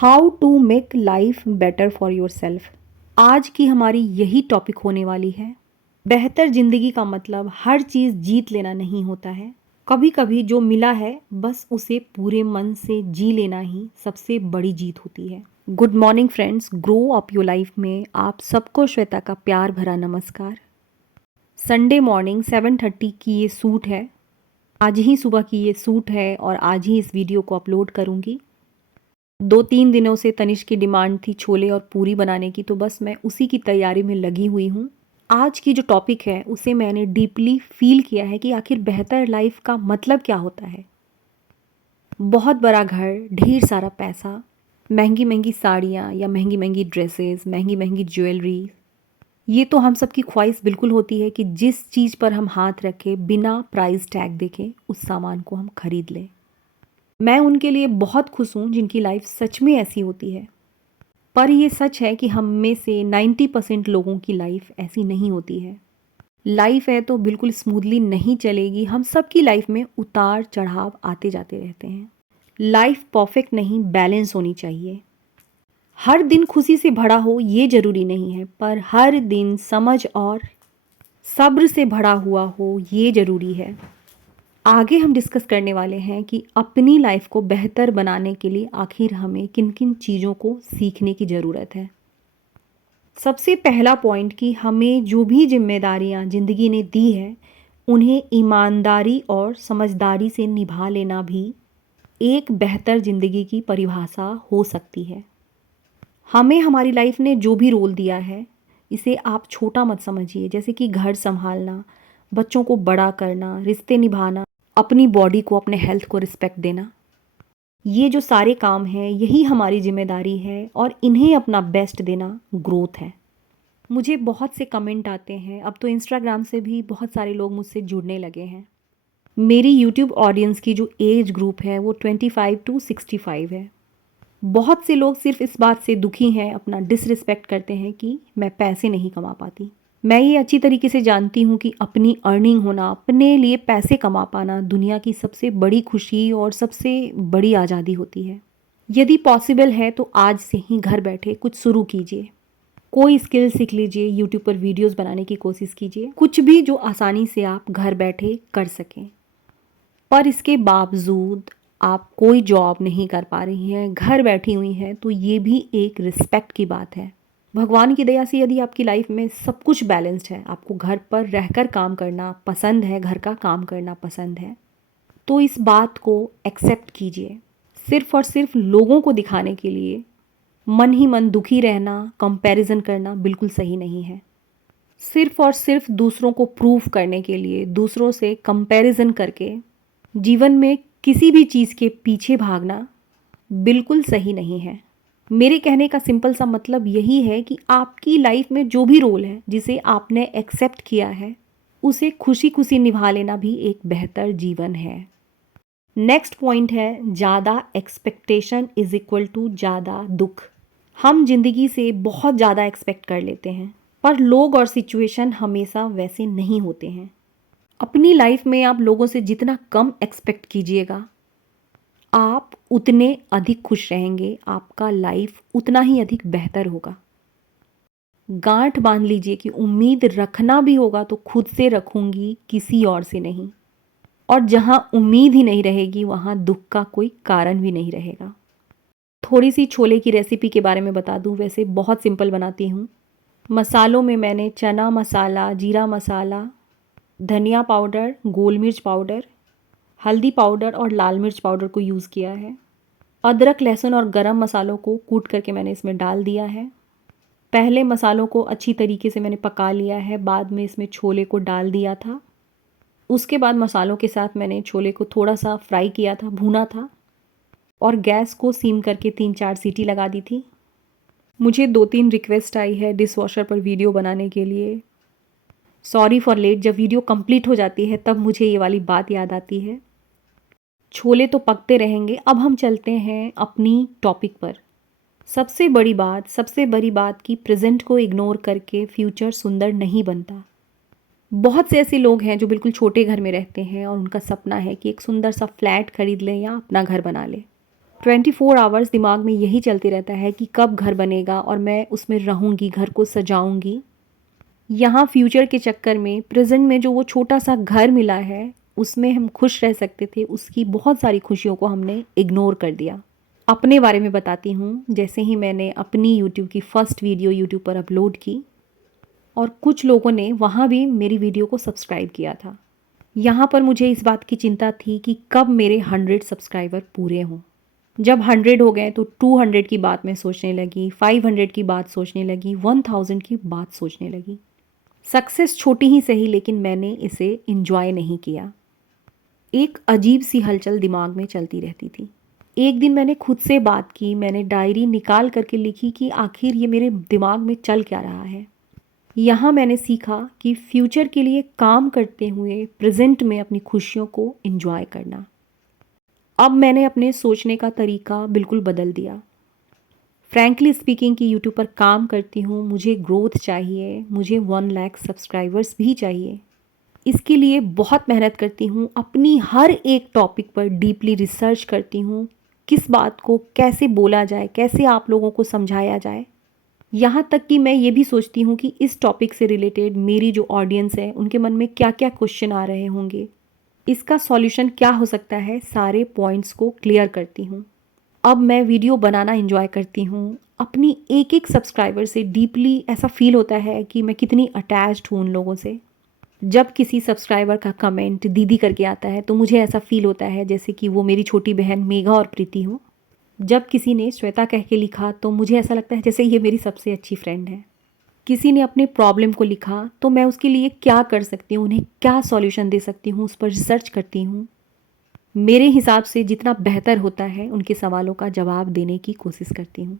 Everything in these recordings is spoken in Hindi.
How to make life better for yourself. आज की हमारी यही टॉपिक होने वाली है। बेहतर जिंदगी का मतलब हर चीज़ जीत लेना नहीं होता है। कभी कभी जो मिला है बस उसे पूरे मन से जी लेना ही सबसे बड़ी जीत होती है। Good morning friends, grow up your life में आप सबको श्वेता का प्यार भरा नमस्कार। संडे मॉर्निंग 7:30 की ये सूट है। आज ही सुबह की ये सूट है और आज ही इस वीडियो को अपलोड करूँगी। 2-3 दिनों से तनिष्क की डिमांड थी छोले और पूरी बनाने की, तो बस मैं उसी की तैयारी में लगी हुई हूँ। आज की जो टॉपिक है उसे मैंने डीपली फील किया है कि आखिर बेहतर लाइफ का मतलब क्या होता है। बहुत बड़ा घर, ढेर सारा पैसा, महंगी महंगी साड़ियाँ या महंगी महंगी ड्रेसेस, महंगी महंगी ज्वेलरी, ये तो हम सबकी ख्वाहिश बिल्कुल होती है कि जिस चीज़ पर हम हाथ रखें बिना प्राइस टैग देखे उस सामान को हम खरीद लें। मैं उनके लिए बहुत खुश हूँ जिनकी लाइफ सच में ऐसी होती है। पर ये सच है कि हम में से 90% लोगों की लाइफ ऐसी नहीं होती है। लाइफ है तो बिल्कुल स्मूथली नहीं चलेगी। हम सबकी लाइफ में उतार चढ़ाव आते जाते रहते हैं। लाइफ परफेक्ट नहीं, बैलेंस होनी चाहिए। हर दिन खुशी से भरा हो ये ज़रूरी नहीं है, पर हर दिन समझ और सब्र से भरा हुआ हो ये ज़रूरी है। आगे हम डिस्कस करने वाले हैं कि अपनी लाइफ को बेहतर बनाने के लिए आखिर हमें किन किन चीज़ों को सीखने की ज़रूरत है। सबसे पहला पॉइंट कि हमें जो भी जिम्मेदारियां ज़िंदगी ने दी है उन्हें ईमानदारी और समझदारी से निभा लेना भी एक बेहतर ज़िंदगी की परिभाषा हो सकती है। हमें हमारी लाइफ ने जो भी रोल दिया है इसे आप छोटा मत समझिए, जैसे कि घर संभालना, बच्चों को बड़ा करना, रिश्ते निभाना, अपनी बॉडी को, अपने हेल्थ को रिस्पेक्ट देना। ये जो सारे काम हैं यही हमारी जिम्मेदारी है और इन्हें अपना बेस्ट देना ग्रोथ है। मुझे बहुत से कमेंट आते हैं, अब तो इंस्टाग्राम से भी बहुत सारे लोग मुझसे जुड़ने लगे हैं। मेरी यूट्यूब ऑडियंस की जो एज ग्रुप है वो 25 to 65 है। बहुत से लोग सिर्फ इस बात से दुखी हैं, अपना डिसरिस्पेक्ट करते हैं कि मैं पैसे नहीं कमा पाती। मैं ये अच्छी तरीके से जानती हूँ कि अपनी अर्निंग होना, अपने लिए पैसे कमा पाना दुनिया की सबसे बड़ी खुशी और सबसे बड़ी आज़ादी होती है। यदि पॉसिबल है तो आज से ही घर बैठे कुछ शुरू कीजिए। कोई स्किल सीख लीजिए, यूट्यूब पर वीडियोस बनाने की कोशिश कीजिए, कुछ भी जो आसानी से आप घर बैठे कर सकें। पर इसके बावजूद आप कोई जॉब नहीं कर पा रही हैं, घर बैठी हुई हैं, तो ये भी एक रिस्पेक्ट की बात है। भगवान की दया से यदि आपकी लाइफ में सब कुछ बैलेंस्ड है, आपको घर पर रहकर काम करना पसंद है, घर का काम करना पसंद है, तो इस बात को एक्सेप्ट कीजिए। सिर्फ और सिर्फ लोगों को दिखाने के लिए मन ही मन दुखी रहना, कंपैरिजन करना बिल्कुल सही नहीं है। सिर्फ और सिर्फ दूसरों को प्रूफ करने के लिए, दूसरों से कंपैरिजन करके जीवन में किसी भी चीज़ के पीछे भागना बिल्कुल सही नहीं है। मेरे कहने का सिंपल सा मतलब यही है कि आपकी लाइफ में जो भी रोल है जिसे आपने एक्सेप्ट किया है उसे खुशी खुशी निभा लेना भी एक बेहतर जीवन है। नेक्स्ट पॉइंट है, ज़्यादा एक्सपेक्टेशन इज इक्वल टू ज़्यादा दुख। हम जिंदगी से बहुत ज़्यादा एक्सपेक्ट कर लेते हैं, पर लोग और सिचुएशन हमेशा वैसे नहीं होते हैं। अपनी लाइफ में आप लोगों से जितना कम एक्सपेक्ट कीजिएगा आप उतने अधिक खुश रहेंगे, आपका लाइफ उतना ही अधिक बेहतर होगा। गांठ बांध लीजिए कि उम्मीद रखना भी होगा तो खुद से रखूंगी, किसी और से नहीं। और जहां उम्मीद ही नहीं रहेगी वहां दुख का कोई कारण भी नहीं रहेगा। थोड़ी सी छोले की रेसिपी के बारे में बता दूं, वैसे बहुत सिंपल बनाती हूँ। मसालों में मैंने चना मसाला, जीरा मसाला, धनिया पाउडर, गोल मिर्च पाउडर, हल्दी पाउडर और लाल मिर्च पाउडर को यूज़ किया है। अदरक, लहसुन और गरम मसालों को कूट करके मैंने इसमें डाल दिया है। पहले मसालों को अच्छी तरीके से मैंने पका लिया है, बाद में इसमें छोले को डाल दिया था। उसके बाद मसालों के साथ मैंने छोले को थोड़ा सा फ्राई किया था, भूना था, और गैस को सीम करके 3-4 सीटी लगा दी थी। मुझे 2-3 रिक्वेस्ट आई है डिश वॉशर पर वीडियो बनाने के लिए। Sorry for late. जब वीडियो कंप्लीट हो जाती है तब मुझे ये वाली बात याद आती है। छोले तो पकते रहेंगे, अब हम चलते हैं अपनी टॉपिक पर। सबसे बड़ी बात कि प्रेजेंट को इग्नोर करके फ्यूचर सुंदर नहीं बनता। बहुत से ऐसे लोग हैं जो बिल्कुल छोटे घर में रहते हैं और उनका सपना है कि एक सुंदर सा फ्लैट खरीद लें या अपना घर बना लें। 24 आवर्स दिमाग में यही चलते रहता है कि कब घर बनेगा और मैं उसमें रहूँगी, घर को सजाऊँगी। यहाँ फ्यूचर के चक्कर में प्रेज़ेंट में जो वो छोटा-सा घर मिला है, उसमें हम खुश रह सकते थे, उसकी बहुत सारी खुशियों को हमने इग्नोर कर दिया। अपने बारे में बताती हूँ, जैसे ही मैंने अपनी यूट्यूब की फर्स्ट वीडियो यूट्यूब पर अपलोड की और कुछ लोगों ने वहाँ भी मेरी वीडियो को सब्सक्राइब किया था। यहाँ पर मुझे इस बात की चिंता थी कि कब मेरे 100 सब्सक्राइबर पूरे हों। जब 100 हो गए तो 200 की बात मैं सोचने लगी, 500 की बात सोचने लगी, 1000 की बात सोचने लगी। सक्सेस छोटी ही सही, लेकिन मैंने इसे एंजॉय नहीं किया। एक अजीब सी हलचल दिमाग में चलती रहती थी। एक दिन मैंने खुद से बात की, मैंने डायरी निकाल करके लिखी कि आखिर ये मेरे दिमाग में चल क्या रहा है। यहाँ मैंने सीखा कि फ्यूचर के लिए काम करते हुए प्रेजेंट में अपनी खुशियों को एंजॉय करना। अब मैंने अपने सोचने का तरीका बिल्कुल बदल दिया। फ्रैंकली स्पीकिंग कि यूट्यूब पर काम करती हूँ, मुझे ग्रोथ चाहिए, मुझे 1 लाख सब्सक्राइबर्स भी चाहिए। इसके लिए बहुत मेहनत करती हूँ, अपनी हर एक टॉपिक पर डीपली रिसर्च करती हूँ, किस बात को कैसे बोला जाए, कैसे आप लोगों को समझाया जाए। यहाँ तक कि मैं ये भी सोचती हूँ कि इस टॉपिक से रिलेटेड मेरी जो ऑडियंस है उनके मन में क्या क्या क्वेश्चन आ रहे होंगे, इसका सॉल्यूशन क्या हो सकता है, सारे पॉइंट्स को क्लियर करती हूँ। अब मैं वीडियो बनाना एंजॉय करती हूँ। अपनी एक एक सब्सक्राइबर से डीपली ऐसा फील होता है कि मैं कितनी अटैच्ड हूँ उन लोगों से। जब किसी सब्सक्राइबर का कमेंट दीदी करके आता है तो मुझे ऐसा फील होता है जैसे कि वो मेरी छोटी बहन मेघा और प्रीति हो। जब किसी ने श्वेता कह के लिखा तो मुझे ऐसा लगता है जैसे ये मेरी सबसे अच्छी फ्रेंड है। किसी ने अपने प्रॉब्लम को लिखा तो मैं उसके लिए क्या कर सकती हूँ, उन्हें क्या सॉल्यूशन दे सकती हूँ, उस पर रिसर्च करती हूँ। मेरे हिसाब से जितना बेहतर होता है उनके सवालों का जवाब देने की कोशिश करती हूँ।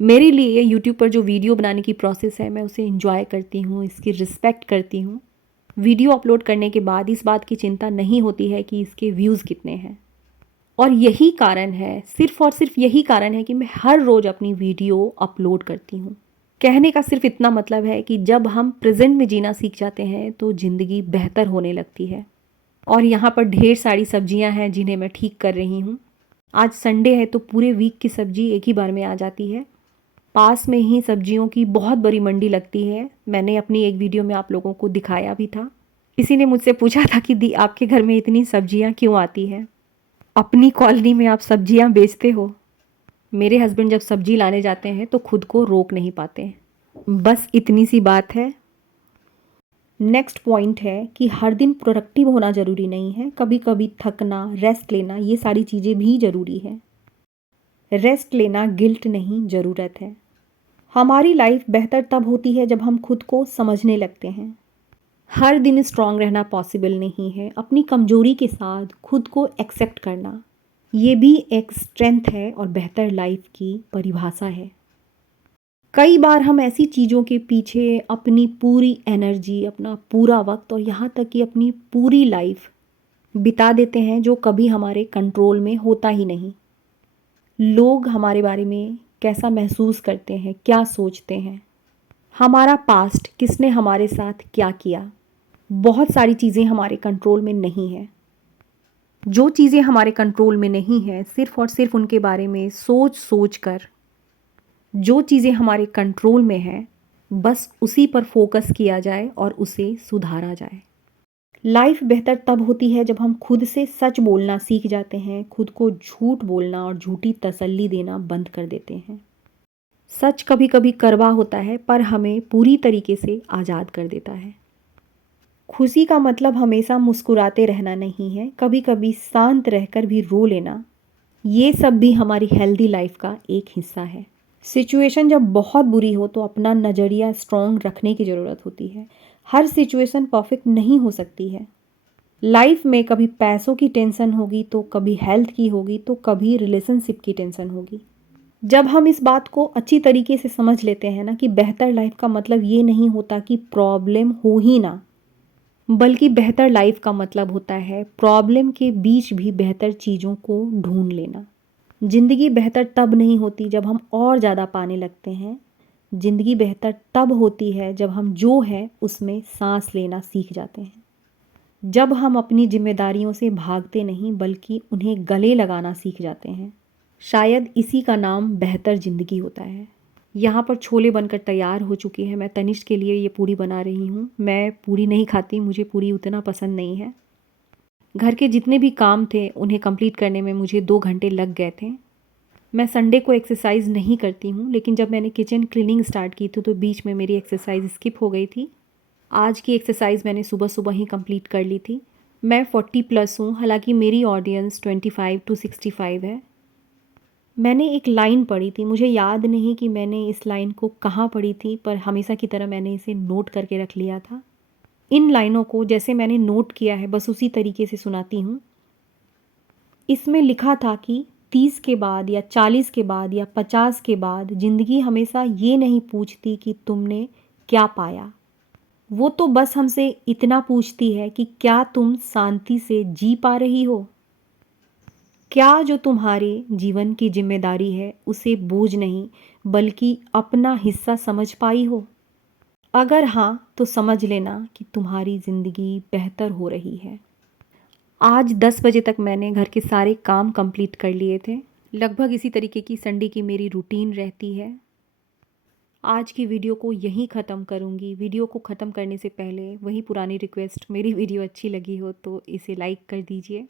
मेरे लिए यूट्यूब पर जो वीडियो बनाने की प्रोसेस है, मैं उसे एंजॉय करती हूँ, इसकी रिस्पेक्ट करती हूँ। वीडियो अपलोड करने के बाद इस बात की चिंता नहीं होती है कि इसके व्यूज़ कितने हैं। और यही कारण है, सिर्फ़ और सिर्फ यही कारण है कि मैं हर रोज़ अपनी वीडियो अपलोड करती हूँ। कहने का सिर्फ इतना मतलब है कि जब हम प्रेजेंट में जीना सीख जाते हैं तो ज़िंदगी बेहतर होने लगती है। और यहाँ पर ढेर सारी सब्जियाँ हैं जिन्हें मैं ठीक कर रही हूँ। आज संडे है तो पूरे वीक की सब्जी एक ही बार में आ जाती है। पास में ही सब्जियों की बहुत बड़ी मंडी लगती है। मैंने अपनी एक वीडियो में आप लोगों को दिखाया भी था। किसी ने मुझसे पूछा था कि दी आपके घर में इतनी सब्जियाँ क्यों आती हैं? अपनी कॉलोनी में आप सब्जियाँ बेचते हो? मेरे हस्बैंड जब सब्जी लाने जाते हैं तो खुद को रोक नहीं पाते। बस इतनी सी बात है। नेक्स्ट पॉइंट है कि हर दिन प्रोडक्टिव होना ज़रूरी नहीं है। कभी कभी थकना, रेस्ट लेना, ये सारी चीज़ें भी ज़रूरी है। रेस्ट लेना गिल्ट नहीं, ज़रूरत है। हमारी लाइफ बेहतर तब होती है जब हम खुद को समझने लगते हैं। हर दिन स्ट्रांग रहना पॉसिबल नहीं है। अपनी कमजोरी के साथ खुद को एक्सेप्ट करना, ये भी एक स्ट्रेंथ है और बेहतर लाइफ की परिभाषा है। कई बार हम ऐसी चीज़ों के पीछे अपनी पूरी एनर्जी, अपना पूरा वक्त और यहाँ तक कि अपनी पूरी लाइफ बिता देते हैं जो कभी हमारे कंट्रोल में होता ही नहीं। लोग हमारे बारे में कैसा महसूस करते हैं, क्या सोचते हैं, हमारा पास्ट, किसने हमारे साथ क्या किया, बहुत सारी चीज़ें हमारे कंट्रोल में नहीं है। जो चीज़ें हमारे कंट्रोल में नहीं है, सिर्फ़ और सिर्फ उनके बारे में सोच सोच कर, जो चीज़ें हमारे कंट्रोल में हैं, बस उसी पर फोकस किया जाए और उसे सुधारा जाए। लाइफ बेहतर तब होती है जब हम खुद से सच बोलना सीख जाते हैं, खुद को झूठ बोलना और झूठी तसल्ली देना बंद कर देते हैं। सच कभी कभी कड़वा होता है पर हमें पूरी तरीके से आज़ाद कर देता है। खुशी का मतलब हमेशा मुस्कुराते रहना नहीं है, कभी कभी शांत रहकर भी रो लेना, ये सब भी हमारी हेल्दी लाइफ का एक हिस्सा है। सिचुएशन जब बहुत बुरी हो तो अपना नज़रिया स्ट्रॉन्ग रखने की ज़रूरत होती है। हर सिचुएशन परफेक्ट नहीं हो सकती है। लाइफ में कभी पैसों की टेंशन होगी तो कभी हेल्थ की होगी तो कभी रिलेशनशिप की टेंशन होगी। जब हम इस बात को अच्छी तरीके से समझ लेते हैं ना कि बेहतर लाइफ का मतलब ये नहीं होता कि प्रॉब्लम हो ही ना, बल्कि बेहतर लाइफ का मतलब होता है प्रॉब्लम के बीच भी बेहतर चीज़ों को ढूंढ लेना। ज़िंदगी बेहतर तब नहीं होती जब हम और ज़्यादा पाने लगते हैं। ज़िंदगी बेहतर तब होती है जब हम जो है उसमें सांस लेना सीख जाते हैं। जब हम अपनी जिम्मेदारियों से भागते नहीं बल्कि उन्हें गले लगाना सीख जाते हैं। शायद इसी का नाम बेहतर ज़िंदगी होता है। यहाँ पर छोले बनकर तैयार हो चुके हैं। मैं तनिष्क के लिए ये पूड़ी बना रही हूँ। मैं पूड़ी नहीं खाती, मुझे पूड़ी उतना पसंद नहीं है। घर के जितने भी काम थे उन्हें कंप्लीट करने में मुझे 2 घंटे लग गए थे। मैं संडे को एक्सरसाइज़ नहीं करती हूँ, लेकिन जब मैंने किचन क्लीनिंग स्टार्ट की थी तो बीच में मेरी एक्सरसाइज़ स्किप हो गई थी। आज की एक्सरसाइज़ मैंने सुबह-सुबह ही कंप्लीट कर ली थी। मैं 40 प्लस हूँ, हालाँकि मेरी ऑडियंस 25 टू 65 है। मैंने एक लाइन पढ़ी थी, मुझे याद नहीं कि मैंने इस लाइन को कहाँ पढ़ी थी, पर हमेशा की तरह मैंने इसे नोट करके रख लिया था। इन लाइनों को जैसे मैंने नोट किया है बस उसी तरीके से सुनाती हूँ। इसमें लिखा था कि 30 के बाद या 40 के बाद या 50 के बाद ज़िंदगी हमेशा ये नहीं पूछती कि तुमने क्या पाया। वो तो बस हमसे इतना पूछती है कि क्या तुम शांति से जी पा रही हो? क्या जो तुम्हारे जीवन की ज़िम्मेदारी है उसे बोझ नहीं बल्कि अपना हिस्सा समझ पाई हो? अगर हाँ, तो समझ लेना कि तुम्हारी ज़िंदगी बेहतर हो रही है। आज 10 बजे तक मैंने घर के सारे काम कंप्लीट कर लिए थे। लगभग इसी तरीके की संडे की मेरी रूटीन रहती है। आज की वीडियो को यहीं ख़त्म करूँगी। वीडियो को ख़त्म करने से पहले वही पुरानी रिक्वेस्ट, मेरी वीडियो अच्छी लगी हो तो इसे लाइक कर दीजिए।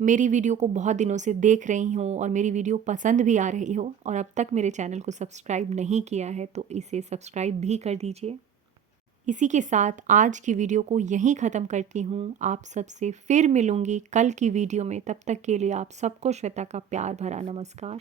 मेरी वीडियो को बहुत दिनों से देख रही हो और मेरी वीडियो पसंद भी आ रही हो और अब तक मेरे चैनल को सब्सक्राइब नहीं किया है तो इसे सब्सक्राइब भी कर दीजिए। इसी के साथ आज की वीडियो को यहीं ख़त्म करती हूँ। आप सबसे फिर मिलूँगी कल की वीडियो में। तब तक के लिए आप सबको श्वेता का प्यार भरा नमस्कार।